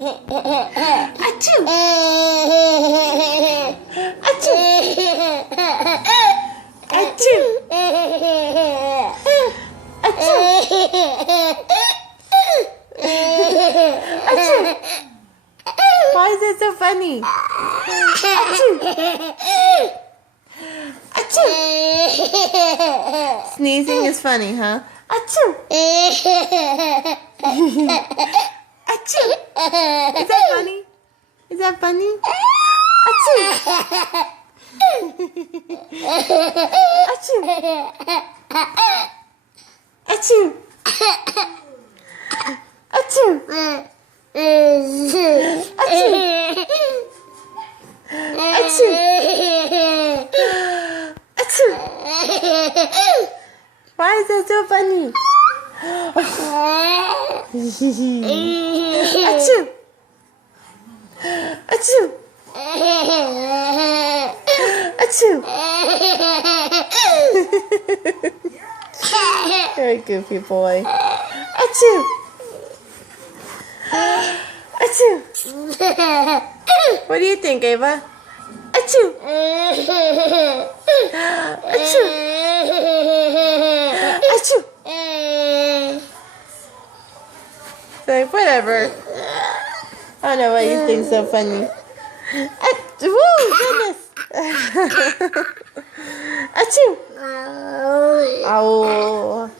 Achoo! Achoo! Achoo! Achoo! Achoo! Why is it so funny? Achoo! Achoo! Sneezing is funny, huh? Achoo! Achoo! Is that funny? Is that funny? Achoo! Achoo! Achoo! Achoo! Achoo! Achoo! Why is that so funny? Achoo! Achoo! Achoo! You're a goofy boy. Achoo! Achoo! What do you think, Ava? Achoo! Achoo! Achoo! Like, whatever. I don't know why you think so funny. Woo! Goodness! Achoo! Ow!